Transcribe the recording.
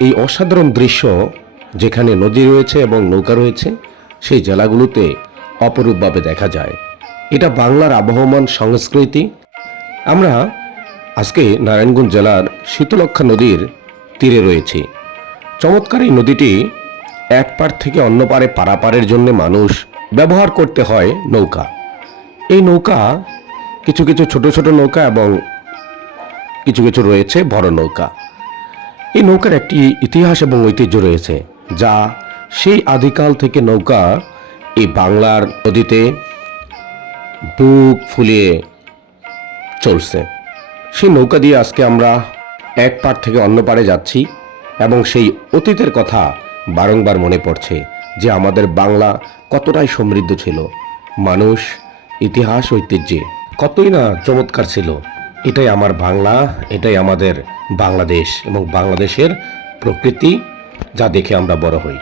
এই অসাধারণ দৃশ্য যেখানে নদী রয়েছে এবং নৌকা রয়েছে, সেই জেলাগুলোতে অপরূপভাবে দেখা যায়। এটা বাংলার আবহমান সংস্কৃতি। আমরা আজকে নারায়ণগঞ্জ জেলার শীতলক্ষা নদীর তীরে রয়েছি। চমৎকার এই নদীটি এক পার থেকে অন্য পারে পারাপারের জন্য মানুষ ব্যবহার করতে হয় নৌকা। এই নৌকা কিছু কিছু ছোট ছোট নৌকা এবং কিছু কিছু রয়েছে বড় নৌকা। এই নৌকার একটি ইতিহাস এবং ঐতিহ্য রয়েছে, যা সেই আদিকাল থেকে নৌকা এই বাংলার নদীতে বুক ফুলিয়ে চলছে। সেই নৌকা দিয়ে আজকে আমরা এক পার থেকে অন্য পারে যাচ্ছি এবং সেই অতীতের কথা বারংবার মনে পড়ছে যে আমাদের বাংলা কতটাই সমৃদ্ধ ছিল। মানুষ, ইতিহাস, ঐতিহ্যে কতই না চমৎকার ছিল। এটাই আমার বাংলা এটাই আমাদের বাংলাদেশ এবং বাংলাদেশের প্রকৃতি যা দেখে আমরা বড় হই।